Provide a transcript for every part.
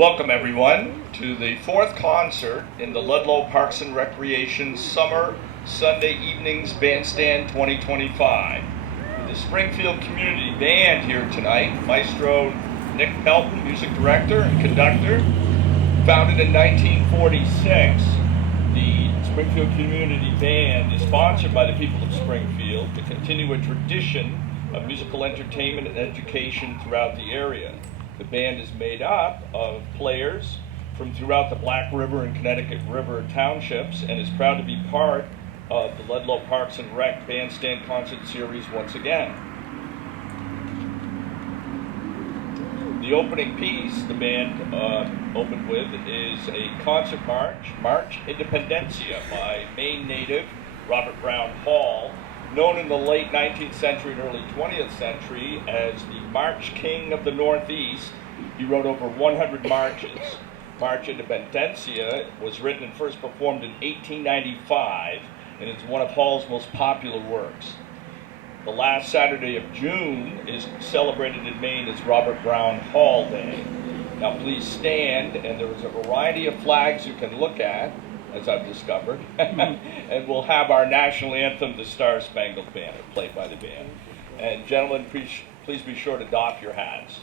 Welcome everyone to the fourth concert in the Ludlow Parks and Recreation Summer Sunday Evenings Bandstand 2025. With the Springfield Community Band here tonight, Maestro Nick Pelton, music director and conductor. Founded in 1946, the Springfield Community Band is sponsored by the people of Springfield to continue a tradition of musical entertainment and education throughout the area. The band is made up of players from throughout the Black River and Connecticut River townships and is proud to be part of the Ludlow Parks and Rec Bandstand Concert Series once again. The opening piece the band opened with is a concert march, March Independencia, by Maine native Robert Brown Hall, known in the late 19th century and early 20th century as the March King of the Northeast. He wrote over 100 marches. March Independencia was written and first performed in 1895, and it's one of Hall's most popular works. The last Saturday of June is celebrated in Maine as Robert Brown Hall Day. Now please stand, and there is a variety of flags you can look at, as I've discovered, and we'll have our national anthem, the Star Spangled Banner, played by the band. And gentlemen, please be sure to doff your hats.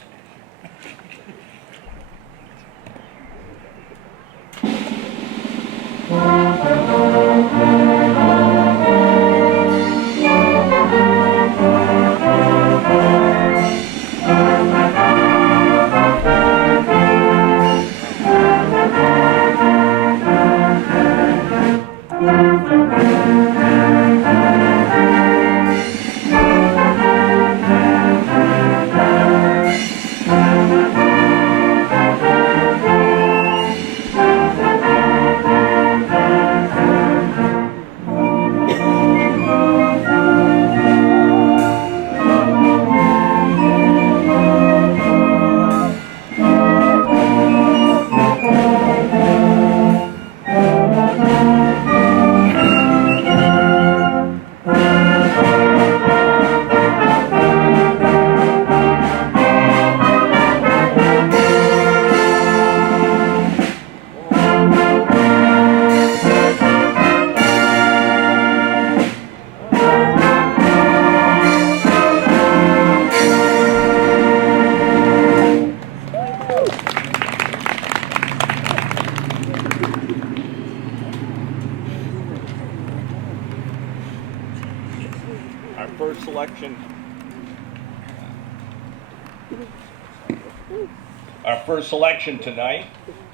Our first selection tonight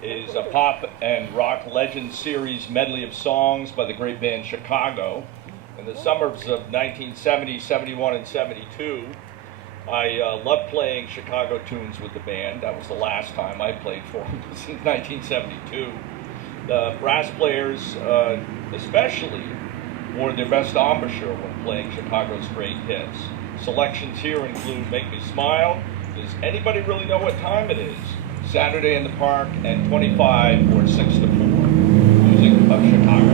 is a pop and rock legend series medley of songs by the great band Chicago. In the summers of 1970, 71, and 72, I loved playing Chicago tunes with the band. That was the last time I played for them, since 1972. The brass players especially wore their best embouchure when playing Chicago's great hits. Selections here include Make Me Smile, Does Anybody Really Know What Time It Is?, Saturday in the Park, and 25 or 6 to 4. Music of Chicago.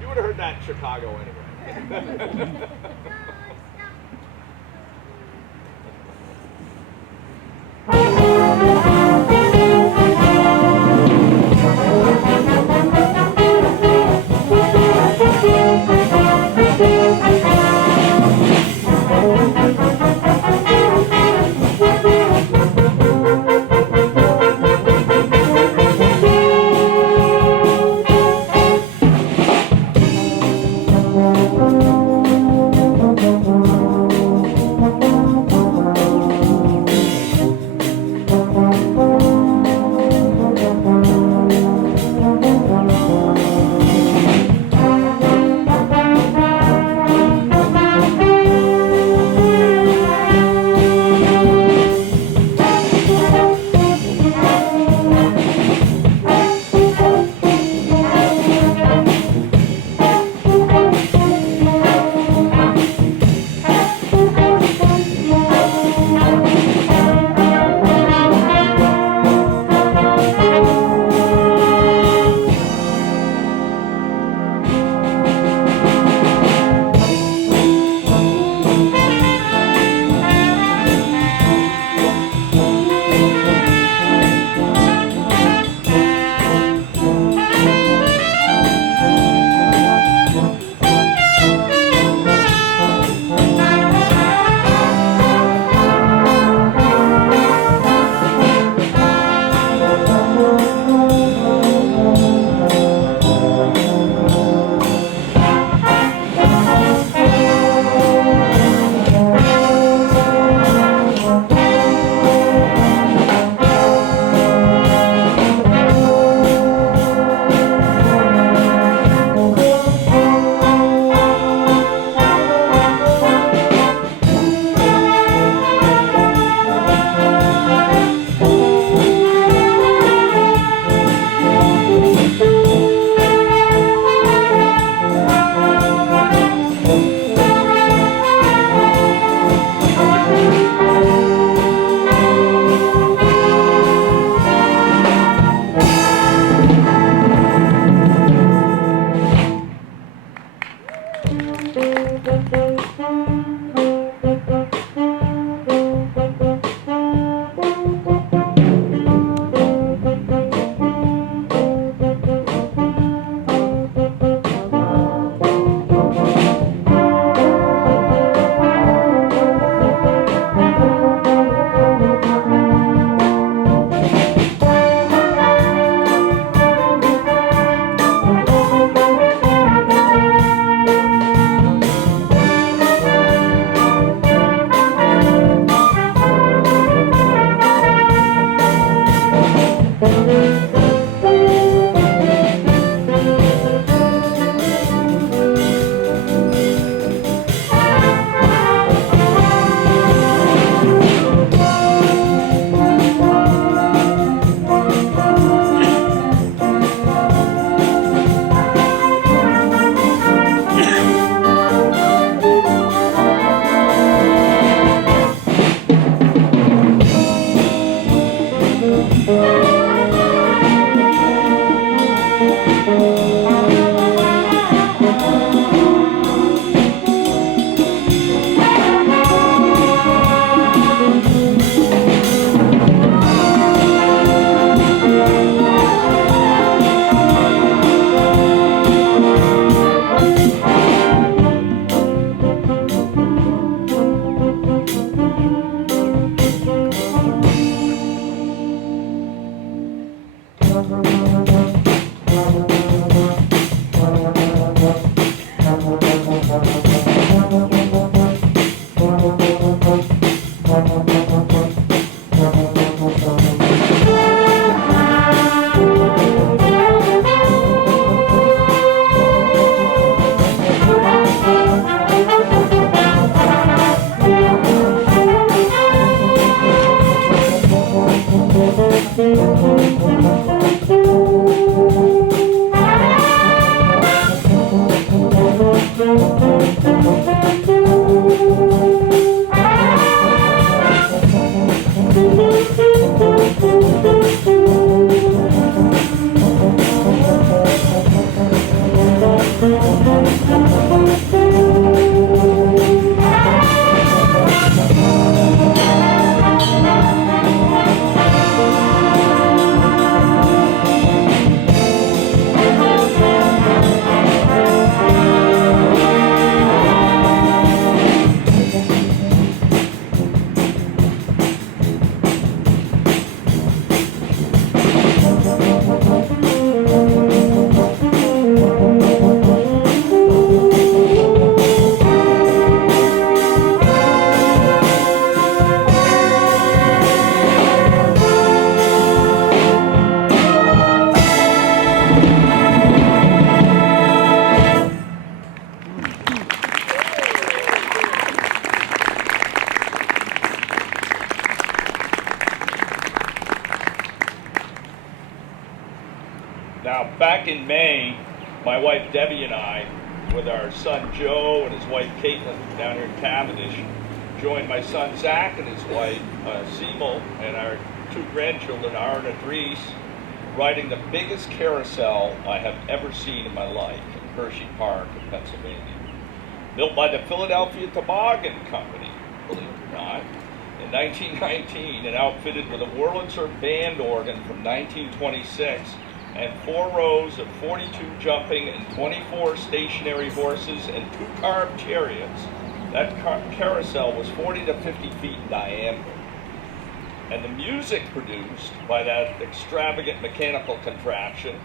You would have heard that in Chicago anyway. Now, back in May, my wife Debbie and I, with our son Joe and his wife Caitlin down here in Cavendish, joined my son Zach and his wife Seymour and our 2 grandchildren, Aaron and Reese, riding the biggest carousel I have ever seen in my life in Hershey Park in Pennsylvania. Built by the Philadelphia Toboggan Company, believe it or not, in 1919, and outfitted with a Wurlitzer band organ from 1926 and 4 rows of 42 jumping and 24 stationary horses and 2 carved chariots. That carousel was 40 to 50 feet in diameter. And the music produced by that extravagant mechanical contraption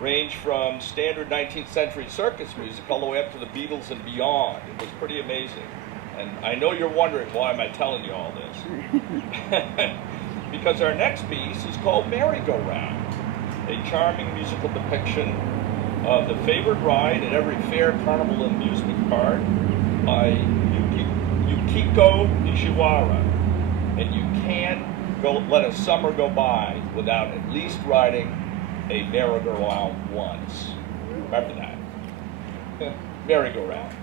ranged from standard 19th century circus music all the way up to the Beatles and beyond. It was pretty amazing. And I know you're wondering, why am I telling you all this? Because our next piece is called Merry-Go-Round, a charming musical depiction of the favorite ride at every fair, carnival, and amusement park by Yukiko Nishiwara. And you can't let a summer go by without at least riding a merry-go-round once. Remember that. Merry-go-round.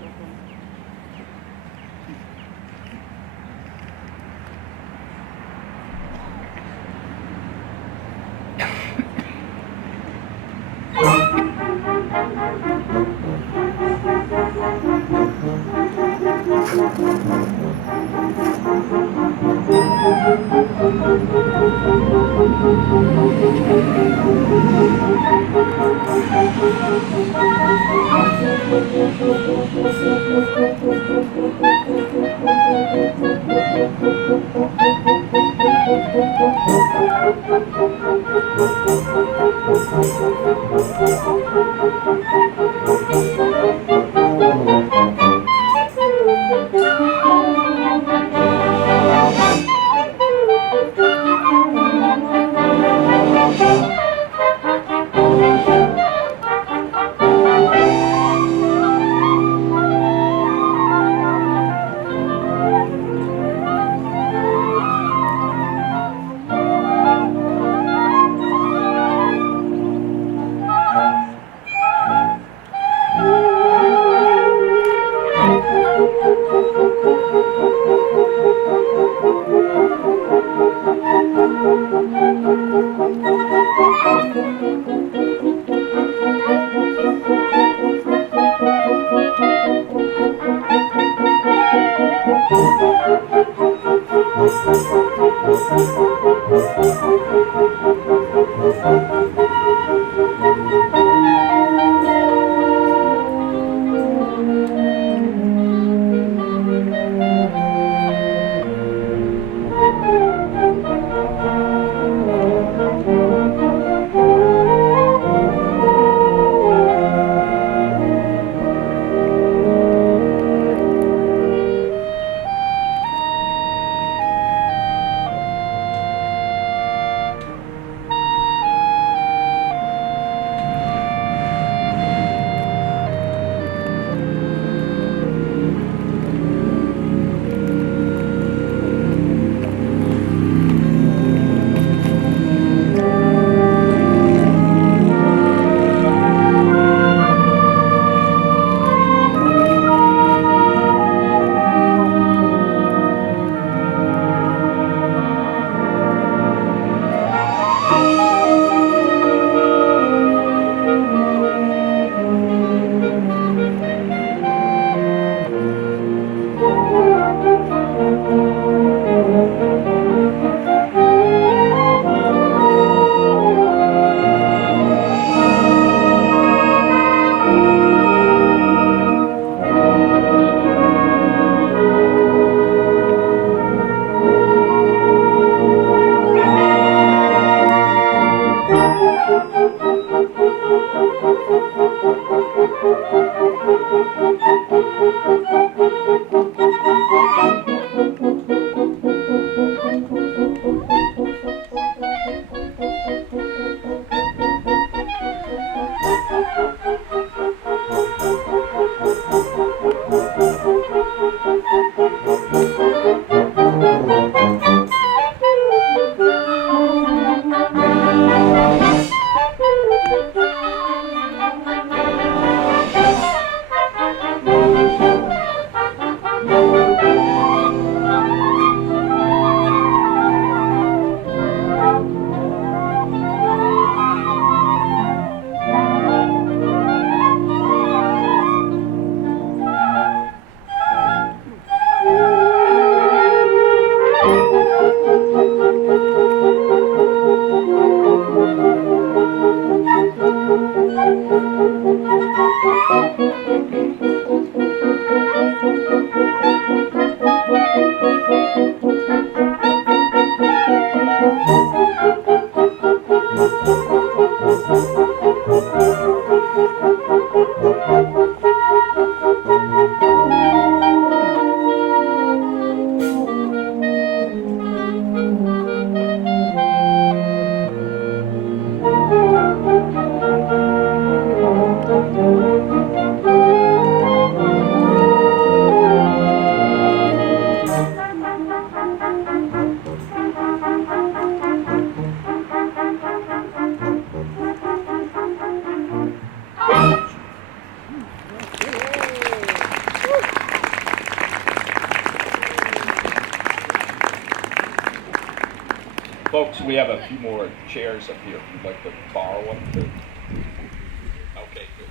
Folks, we have a few more chairs up here. If you'd like to borrow one. Okay, good.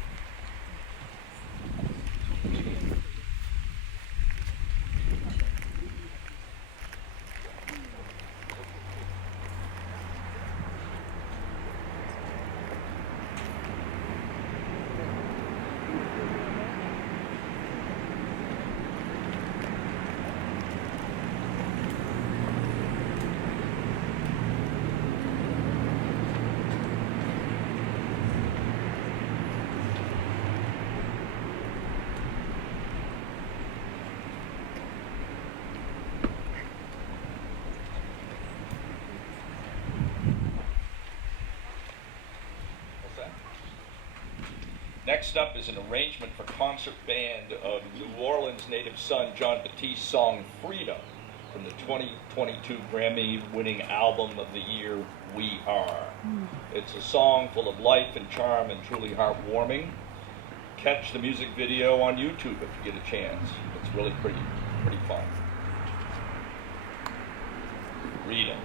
Next up is an arrangement for concert band of New Orleans native son John Batiste's song Freedom from the 2022 Grammy-winning album of the year, We Are. It's a song full of life and charm and truly heartwarming. Catch the music video on YouTube if you get a chance. It's really pretty fun. Freedom.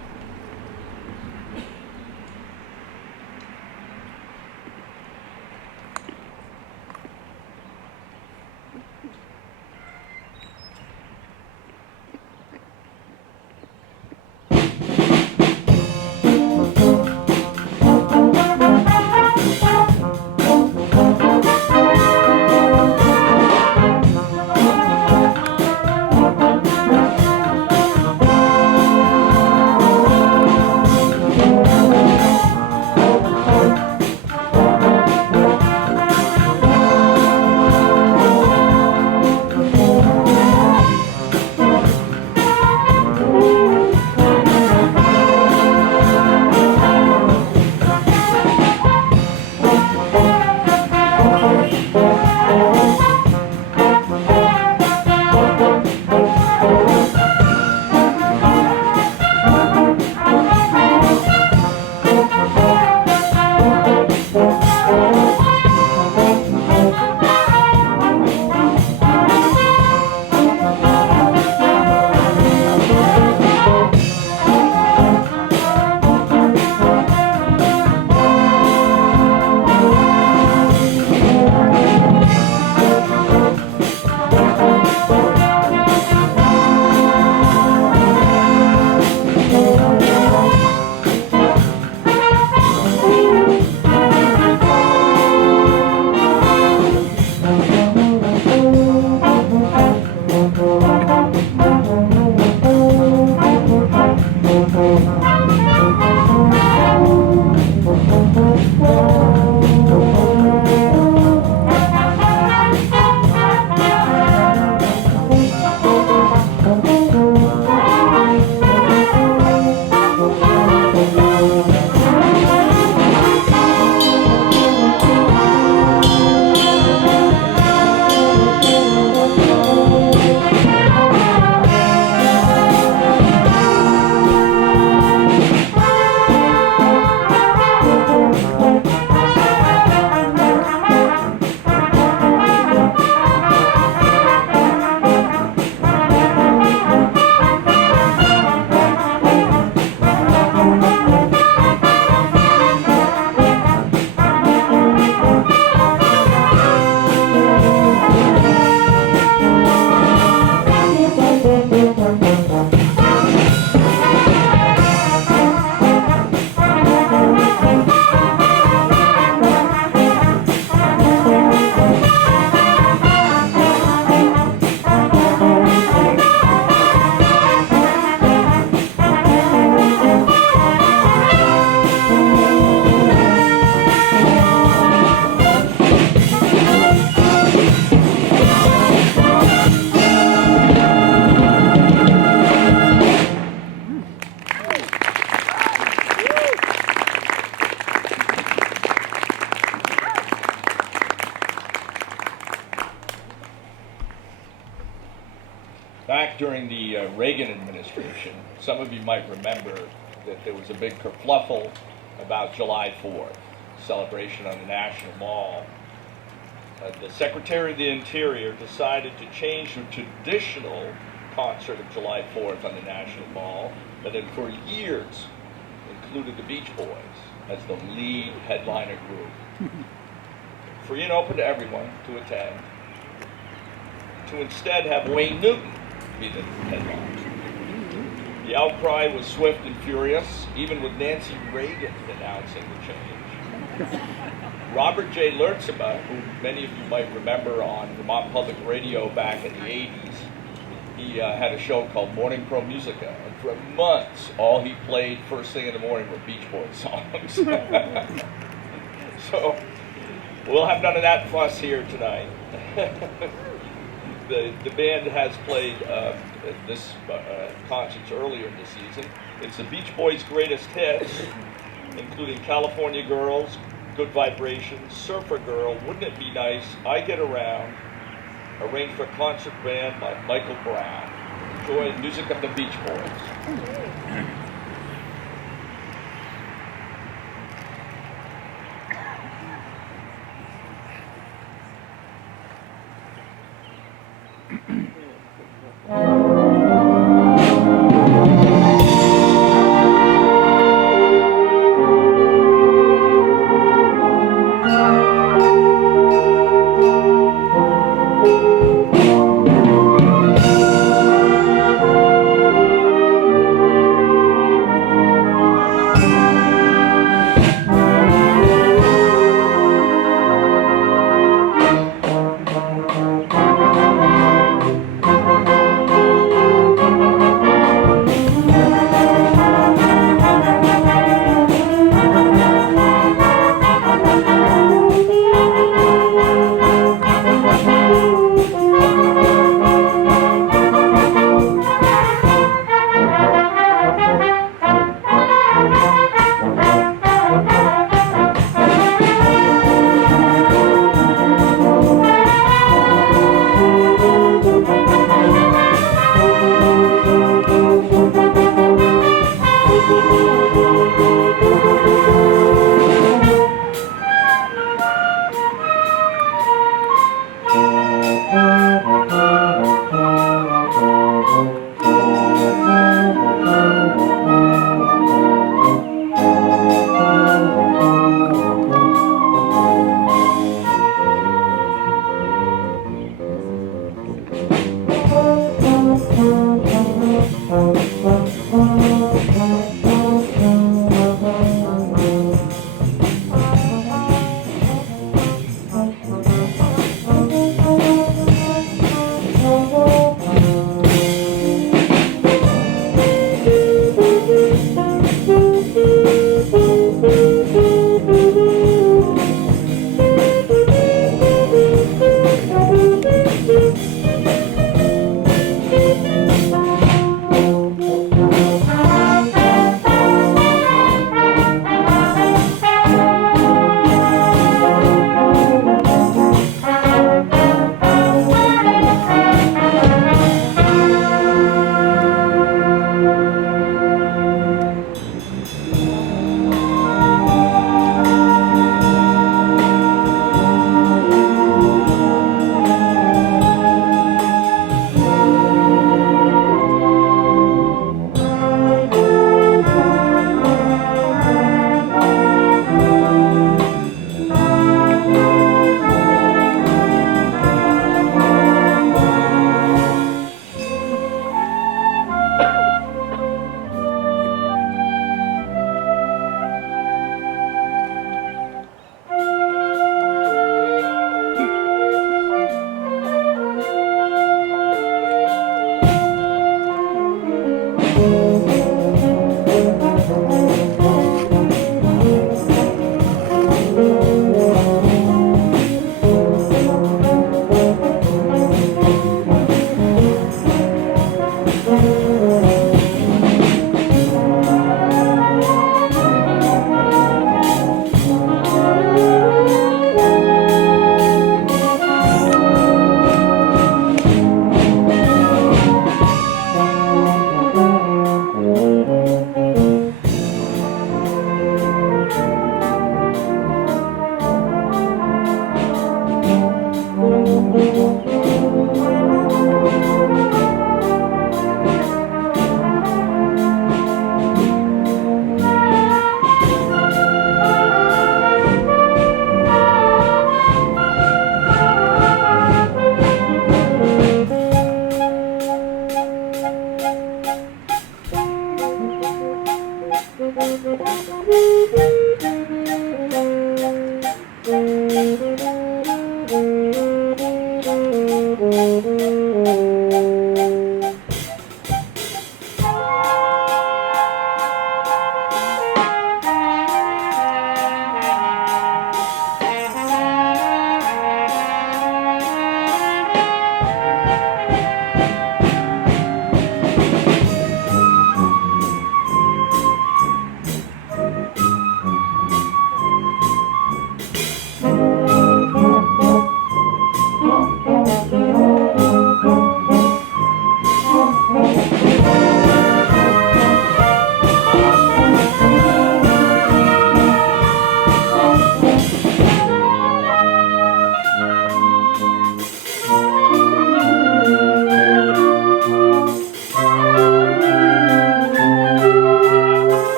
Back during the Reagan administration, some of you might remember that there was a big kerfluffle about July 4th, celebration on the National Mall. The Secretary of the Interior decided to change the traditional concert of July 4th on the National Mall that had for years included the Beach Boys as the lead headliner group. Free and open to everyone to attend. To instead have Wayne Newton be the headliner. The outcry was swift and furious, even with Nancy Reagan announcing the change. Robert J. Lertzema, who many of you might remember on Vermont Public Radio back in the 80s, he had a show called Morning Pro Musica, and for months all he played first thing in the morning were Beach Boys songs. So we'll have none of that fuss here tonight. The band has played this concerts earlier in the season. It's the Beach Boys' greatest hits, including California Girls, Good Vibrations, Surfer Girl, Wouldn't It Be Nice, I Get Around, arranged for concert band by Michael Brown. Enjoy the music of the Beach Boys.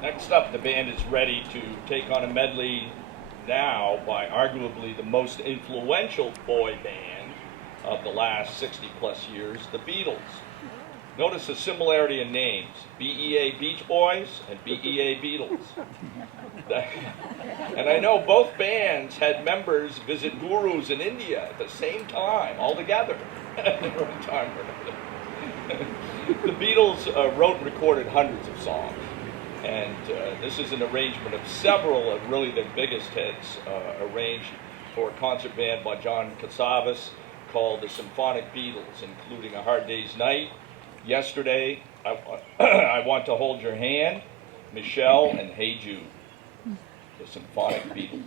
Next up, the band is ready to take on a medley now by arguably the most influential boy band of the last 60 plus years, the Beatles. Notice the similarity in names, BEA Beach Boys and BEA Beatles. And I know both bands had members visit gurus in India at the same time, all together. At the right time or another. The Beatles wrote and recorded hundreds of songs. And this is an arrangement of several of really their biggest hits, arranged for a concert band by John Cassavetes called the Symphonic Beatles, including A Hard Day's Night, Yesterday, I Want to Hold Your Hand, Michelle, and Hey Jude, the Symphonic Beatles.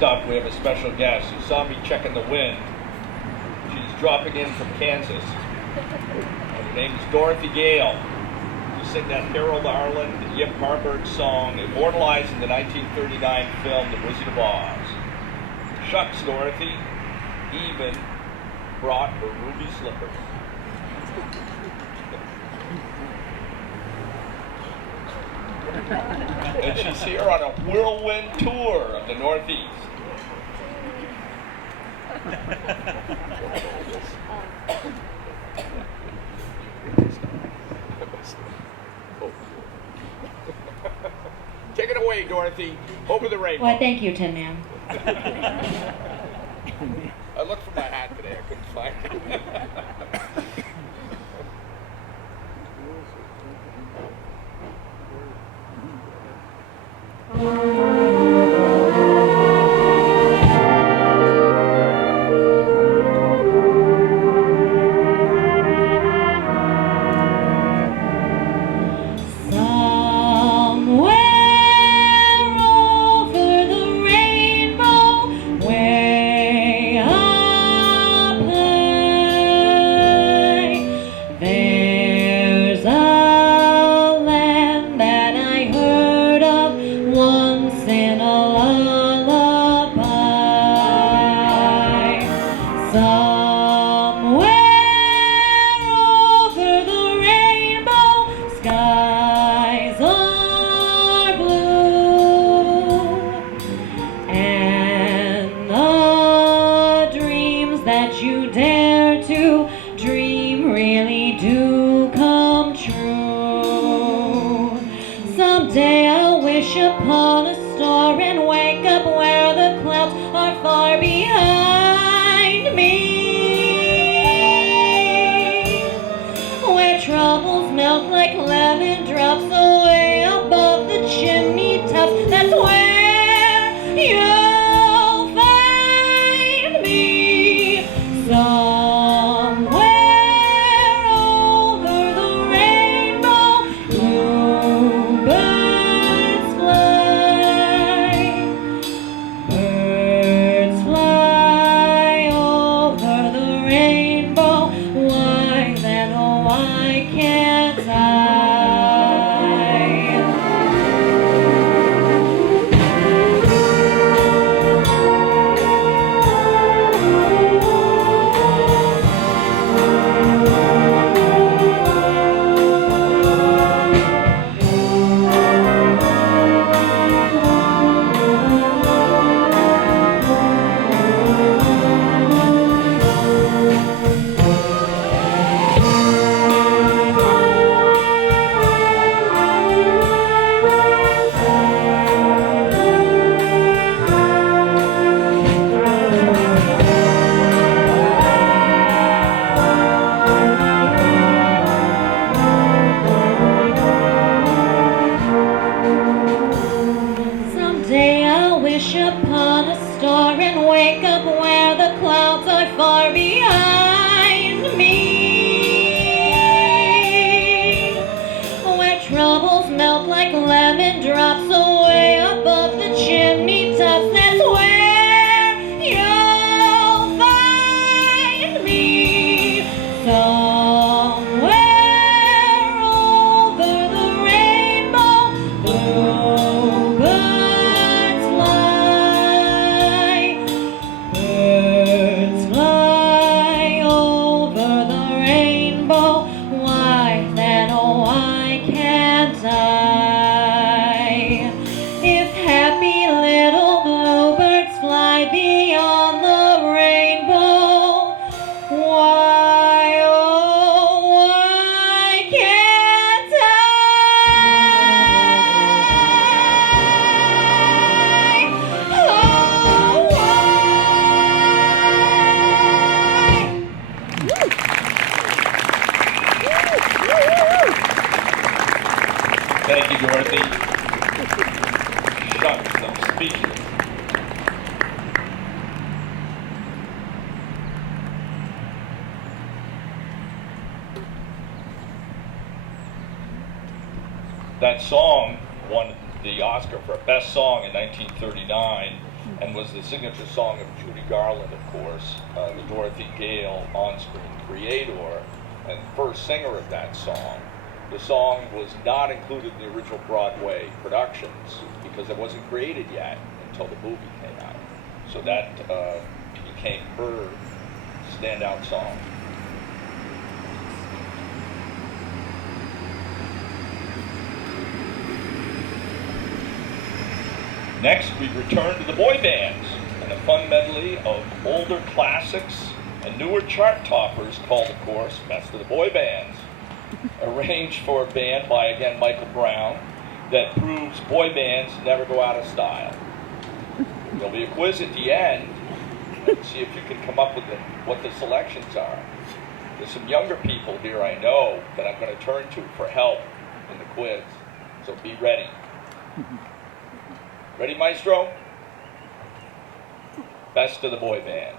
Next up, we have a special guest who saw me checking the wind. She's dropping in from Kansas. Her name is Dorothy Gale. She sang that Harold Arlen, Yip Harburg song, immortalized in the 1939 film The Wizard of Oz. Shucks, Dorothy even brought her ruby slippers. And she's here on a whirlwind tour of the Northeast. Take it away, Dorothy. Over the rainbow. Well, thank you, Tin Man. I looked for my hat today. I couldn't find it. Someday I'll wish upon a star and wake up where the clouds are far behind me, where troubles melt like lemon drops away above the chimney tops. That's where you'll find me. Somewhere over the rainbow, bluebirds fly. Birds fly over the rainbow. Why then, oh, why can't I? Someday I'll wish upon a star and wake up where the clouds are far behind me, where troubles melt like lemon drops away above the chimney tops. That's where you'll find me. Somewhere over the rainbow, bluebirds fly. Birds fly over the rainbow. Why then, oh, why can't I? If happy little bluebirds fly beyond the rainbow, why, oh, why can't I? Oh, Thank you, Dorothy. Shucks, I'm speechless. That song won the Oscar for Best Song in 1939. and was the signature song of Judy Garland, of course, the Dorothy Gale on-screen creator and first singer of that song. The song was not included in the original Broadway productions because it wasn't created yet until the movie came out. So that became her standout song. Next, we return to the boy bands and a fun medley of older classics and newer chart toppers called, of course, Best of the Boy Bands, arranged for a band by, again, Michael Brown, that proves boy bands never go out of style. There'll be a quiz at the end and see if you can come up with what the selections are. There's some younger people here I know that I'm going to turn to for help in the quiz, so be ready. Ready, Maestro? Best of the boy bands.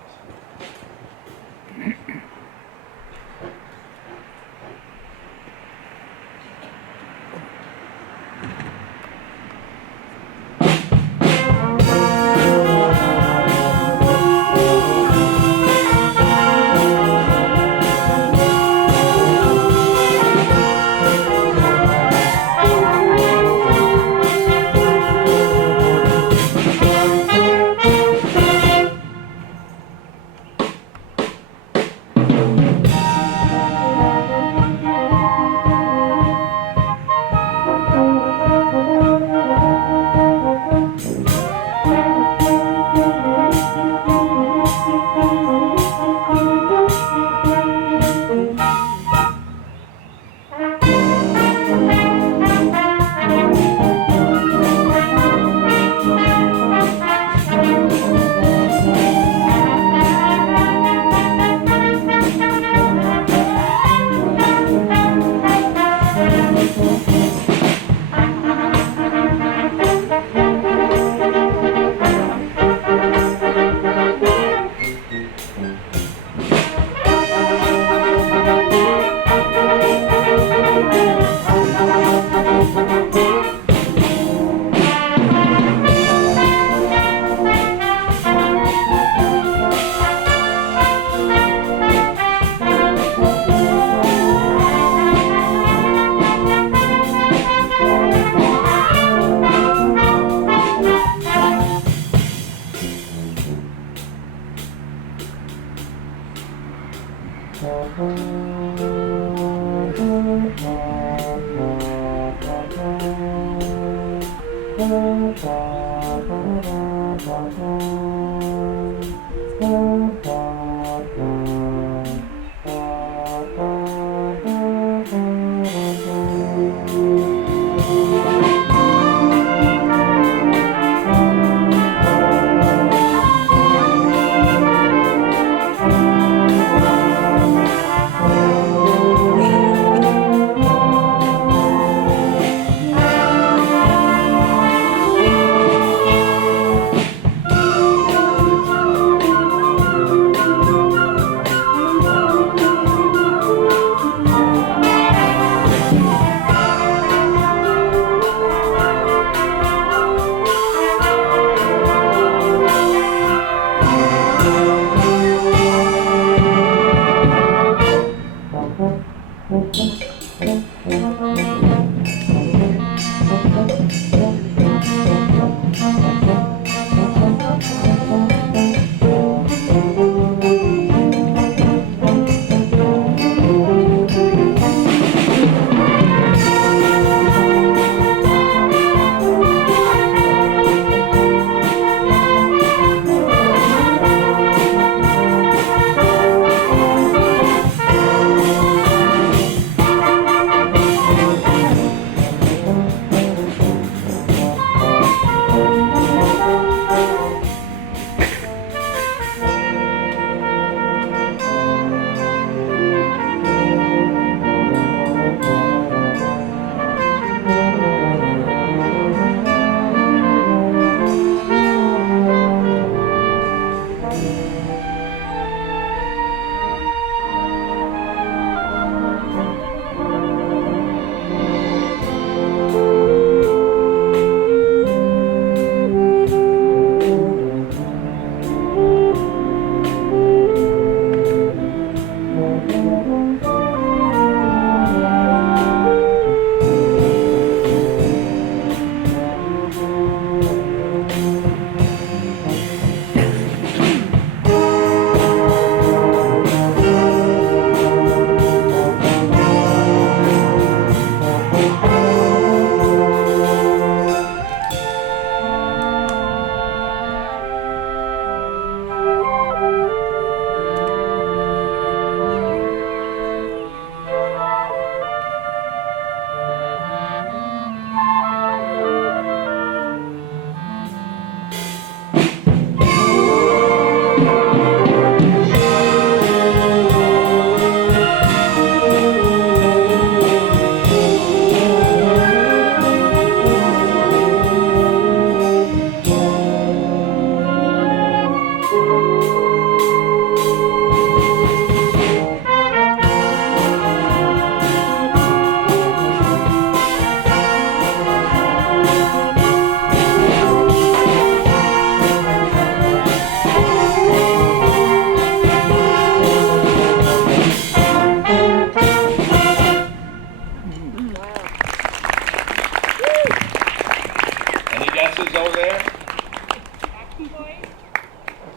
Any guesses over there?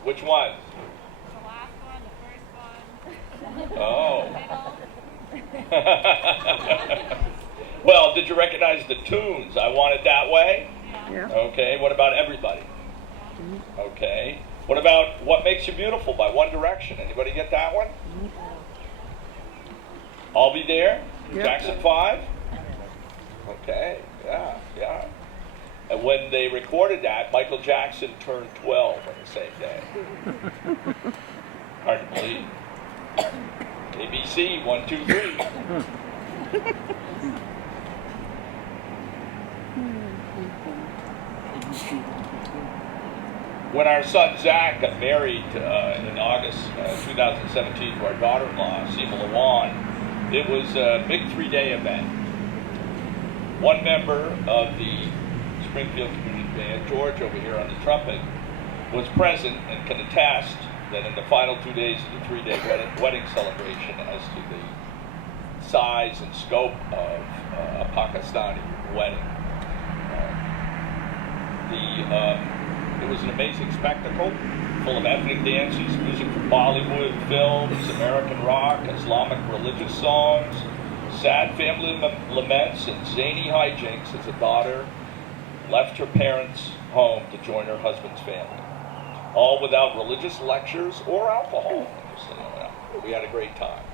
Which one? The last one, the first one. Oh. Middle. Well, did you recognize the tunes? I Want It That Way? Yeah. Okay, what about Everybody? Okay. What about What Makes You Beautiful by One Direction? Anybody get that one? I'll Be There? Yep. Jackson 5? Okay, yeah. And when they recorded that, Michael Jackson turned 12 on the same day. Hard to believe. ABC, 1, 2, 3. When our son Zach got married in August 2017 to our daughter-in-law, Seema Lawan, it was a big 3-day event. One member of the Springfield Community Band, George over here on the trumpet, was present and can attest that in the final 2 days of the 3-day wedding celebration as to the size and scope of a Pakistani wedding. It was an amazing spectacle, full of ethnic dances, music from Bollywood, films, American rock, Islamic religious songs, sad family laments, and zany hijinks as a daughter left her parents' home to join her husband's family. All without religious lectures or alcohol. We had a great time.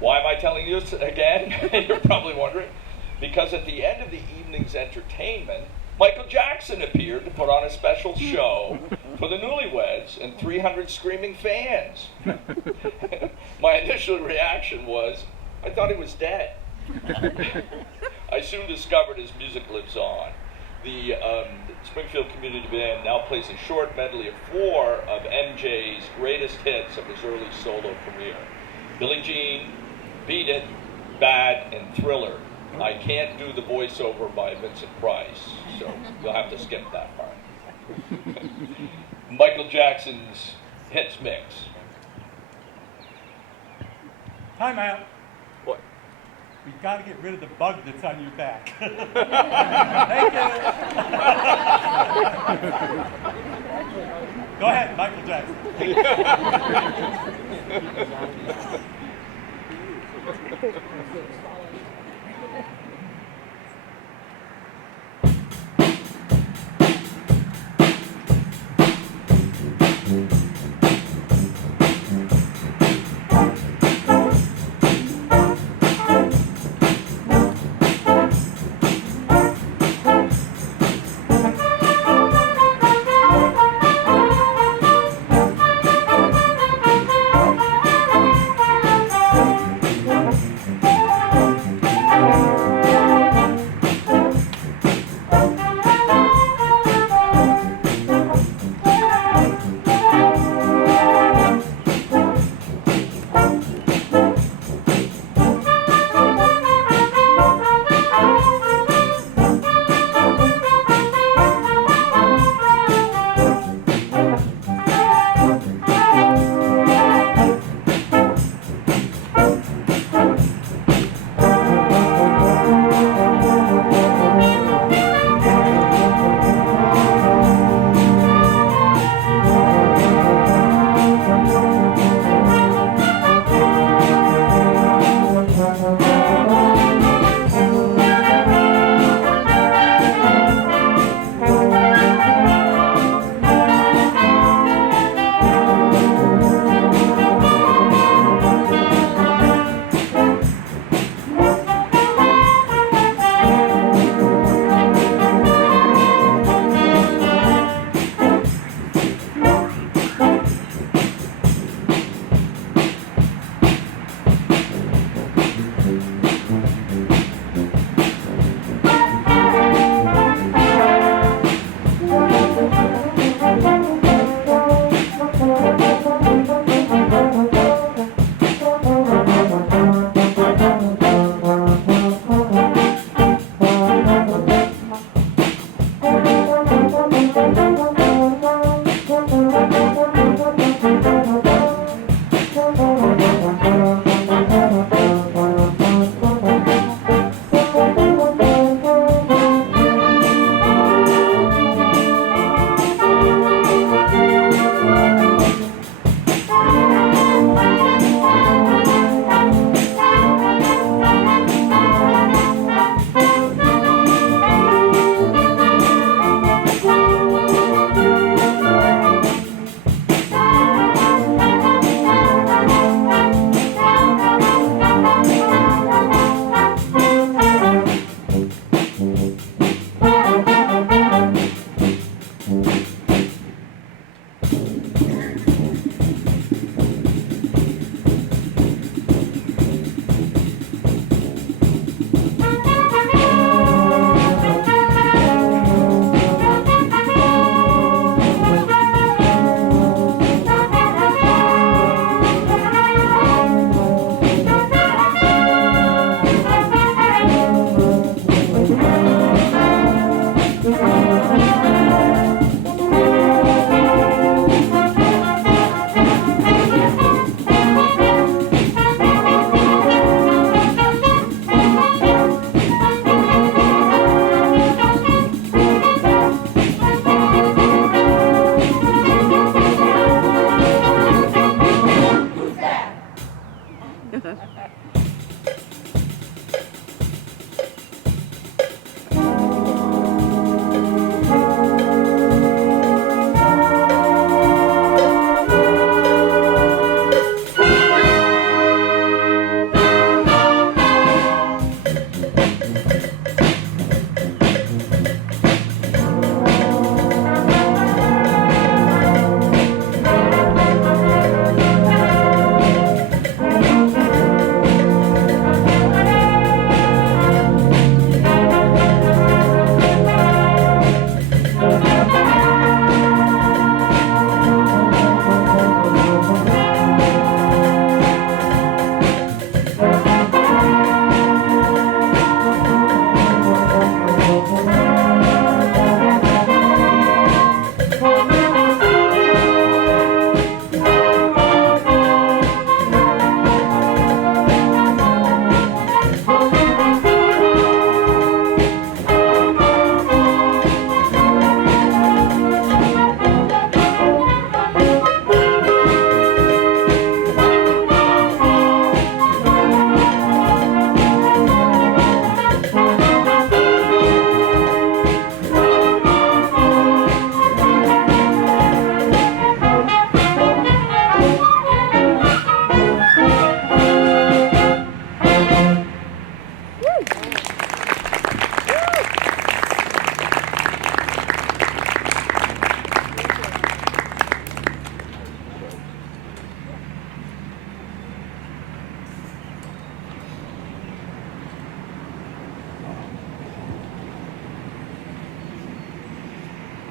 Why am I telling you this again? You're probably wondering. Because at the end of the evening's entertainment, Michael Jackson appeared to put on a special show for the newlyweds and 300 screaming fans. My initial reaction was, I thought he was dead. I soon discovered his music lives on. The Springfield Community Band now plays a short medley of 4 of MJ's greatest hits of his early solo career. Billie Jean, Beat It, Bad, and Thriller. I can't do the voiceover by Vincent Price, so you'll have to skip that part. Michael Jackson's hits mix. Time out. What? We've got to get rid of the bug that's on your back. Thank you. Go ahead, Michael Jackson.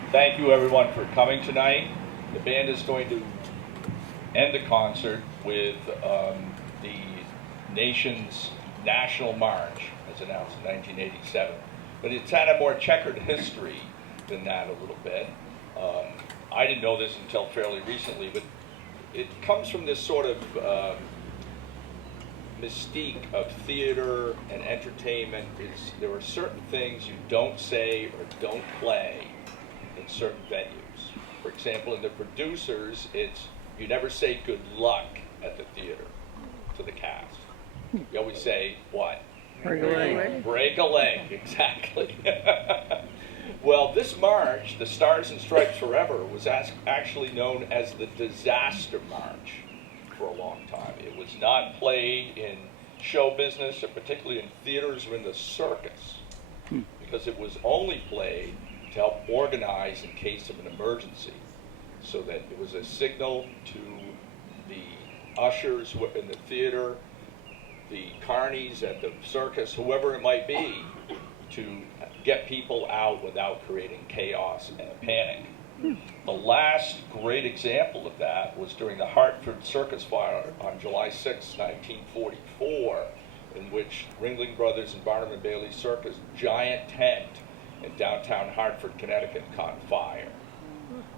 Thank you everyone for coming tonight. The band is going to end the concert with the nation's national march, as announced in 1987. But it's had a more checkered history than that a little bit. I didn't know this until fairly recently, but it comes from this sort of mystique of theater and entertainment. There are certain things you don't say or don't play in certain venues. For example, in the producers, it's you never say good luck at the theater to the cast. You always say what? Break a leg. Break a leg, exactly. Well, this march, the Stars and Stripes Forever, was actually known as the Disaster March for a long time. It was not played in show business, or particularly in theaters or in the circus, because it was only played to help organize in case of an emergency, so that it was a signal to the ushers who were in the theater, the carnies at the circus, whoever it might be, to get people out without creating chaos and a panic. The last great example of that was during the Hartford Circus Fire on July 6, 1944, in which Ringling Brothers and Barnum and Bailey Circus' giant tent in downtown Hartford, Connecticut, caught fire.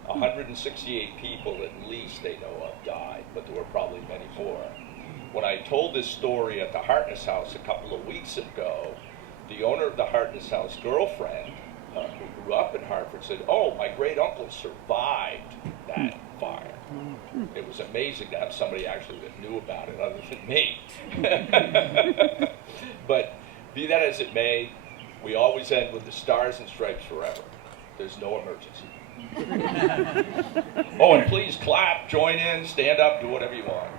168 people at least they know of died, but there were probably many more. When I told this story at the Hartness House a couple of weeks ago, the owner of the Hartness House girlfriend, who grew up in Hartford, said, "Oh, my great uncle survived that fire." It was amazing to have somebody actually that knew about it other than me. But be that as it may, we always end with the Stars and Stripes Forever. There's no emergency. Oh, and please clap, join in, stand up, do whatever you want.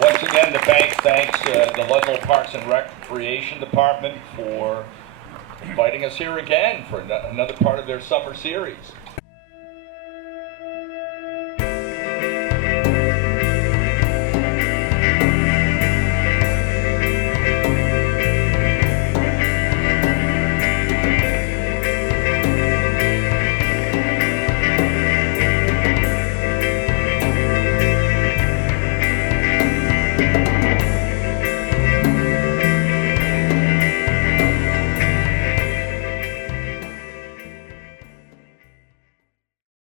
Once again, the bank thanks the Ludlow Parks and Recreation Department for inviting us here again for another part of their summer series.